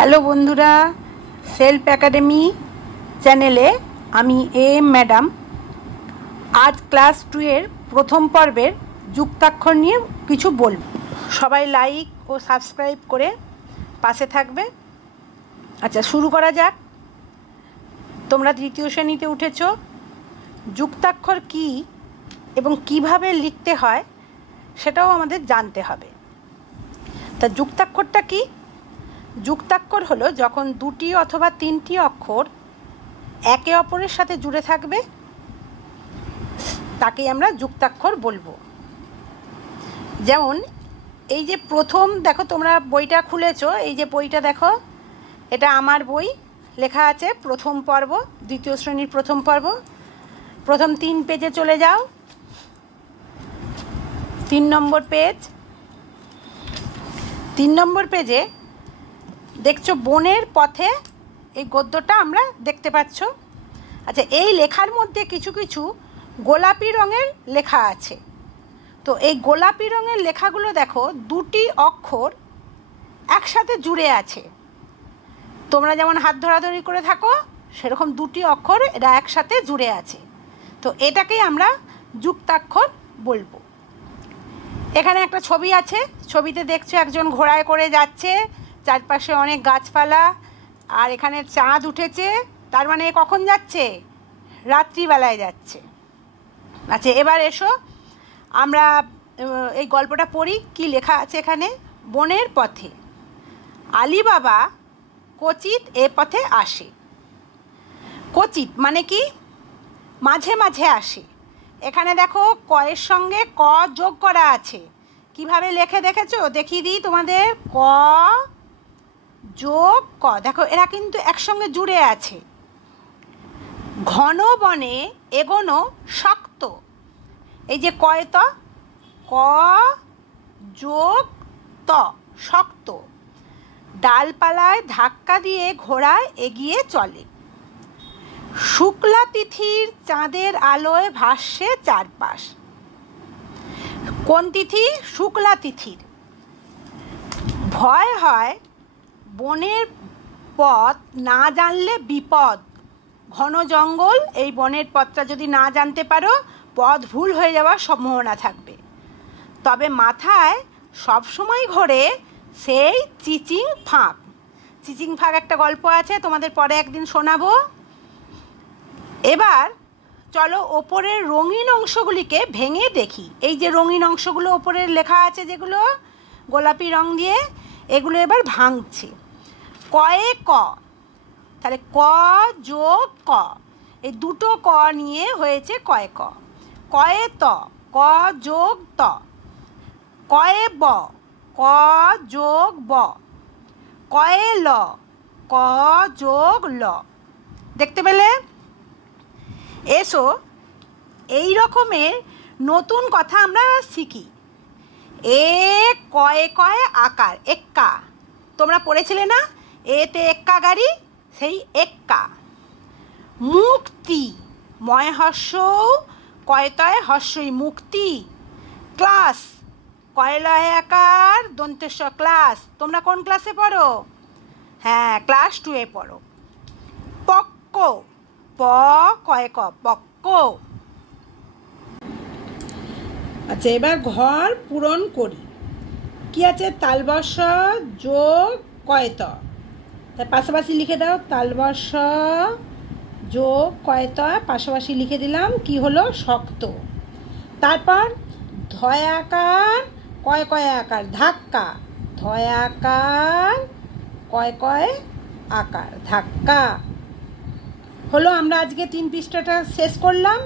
Hello বন্ধুরা, self academy চ্যানেলে আমি এম ম্যাডাম আজ ক্লাস 2 এর প্রথম পর্বের যুক্তাক্ষর নিয়ে কিছু বলব। সবাই লাইক ও সাবস্ক্রাইব করে পাশে থাকবে। আচ্ছা, শুরু করা যাক। তোমরা তৃতীয় শ্রেণীতে উঠেছ। যুক্তাক্ষর কি এবং কিভাবে লিখতে হয় সেটাও আমাদের জানতে হবে। তা যুক্তাক্ষরটা কি? যুক্তাক্ষর হলো যখন দুটি অথবা তিনটি অক্ষর একে অপরের সাথে জুড়ে থাকবে তাকেই আমরা যুক্তাক্ষর বলবো। যেমন এই যে প্রথম দেখো, তোমরা বইটা খুলেছো, এই যে বইটা দেখো, এটা আমার বই, লেখা আছে প্রথম পর্ব, দ্বিতীয় শ্রেণীর প্রথম পর্ব। প্রথম 3 পেজে চলে যাও। 3 নম্বর পেজ। 3 নম্বর পেজে দেখছো বনের পথে, এই গদ্যটা আমরা দেখতে পাচ্ছ। আচ্ছা, এই লেখার মধ্যে কিছু কিছু গোলাপি রঙের লেখা আছে। তো এই গোলাপি রঙের লেখাগুলো দেখো, দুটি অক্ষর একসাথে জুড়ে আছে। তোমরা যেমন হাত ধরাধরি করে থাকো, সেরকম দুটি অক্ষর এরা একসাথে জুড়ে আছে। তো এটাকেই আমরা যুক্তাক্ষর বলবো। এখানে একটা ছবি আছে। ছবিতে দেখছো একজন ঘোড়ায় করে যাচ্ছে, চারপাশে অনেক গাছপালা, আর এখানে চাঁদ উঠেছে। তার মানে কখন যাচ্ছে? রাত্রিবেলায় যাচ্ছে। আচ্ছা, এবার এসো আমরা এই গল্পটা পড়ি। কি লেখা আছে এখানে? বনের পথে আলী বাবা কচিত এ পথে আসে। কচিত মানে কি? মাঝে মাঝে আসে। এখানে দেখো কয়ের সঙ্গে ক যোগ করা আছে। কিভাবে লেখে দেখেছো? দেখিয়ে দিই তোমাদের। ক যোগ ক, দেখো এরা কিন্তু একসঙ্গে জুড়ে আছে। ঘন বনে এগোনো শক্ত, এই যে কয় ত, ক যোগ ত, শক্ত। ডালপালায় ধাক্কা দিয়ে ঘোড়া এগিয়ে চলে। শুক্লা তিথির চাঁদের আলোয় ভাসছে চারপাশ। কোন তিথি? শুক্লা তিথির। ভয় হয় বনের পথ না জানলে বিপদ। ঘন জঙ্গল, এই বনের পথটা যদি না জানতে পারো, পথ ভুল হয়ে যাওয়ার সম্ভাবনা থাকবে। তবে মাথায় সবসময় ঘোরে সেই চিচিং ফাঁক। চিচিং ফাঁক একটা গল্প আছে, তোমাদের পরে একদিন শোনাবো। এবার চলো ওপরের রঙিন অংশগুলিকে ভেঙে দেখি। এই যে রঙিন অংশগুলো ওপরের লেখা আছে, যেগুলো গোলাপি রং দিয়ে, এগুলো এবার ভাঙছে। কয়ে ক, তাহলে ক যোগ ক, এই দুটো ক নিয়ে হয়েছে কয়ে ক। কয়ে ত, ক যোগ ত। কয়ে ব, ক যোগ ব। কয়ে ল, ক যোগ ল। দেখতে পেলে? এসো এই রকমের নতুন কথা আমরা শিখি। এ কয়ে কয়ে আকার, এক্কা। তোমরা পড়েছিলে না? এতে এক্কা গাড়ি, সেই এক্কা। মুক্তি, ময় হর্ষ কয়তয় হর্ষই, মুক্তি। ক্লাস, কয়লয় আকার দন্তেশ্ব, ক্লাস। তোমরা কোন ক্লাসে পড়ো? হ্যাঁ, ক্লাস 2 এ পড়ো। পক্ক, প কয় ক, পক্ক। আচ্ছা, এবার ঘর পূরণ করি। কি আছে? তালবর্ষ যোগ কয়ত, তার পাশাপাশি লিখে দাও। তালবর্ষ যোগ কয়ত, পাশাপাশি লিখে দিলাম। কি হলো? শক্ত। তারপর ধয় আকার কয় কয় আকার, ধাক্কা। ধয় আকার কয় কয় আকার, ধাক্কা। হলো, আমরা আজকে 3 পৃষ্ঠাটা শেষ করলাম।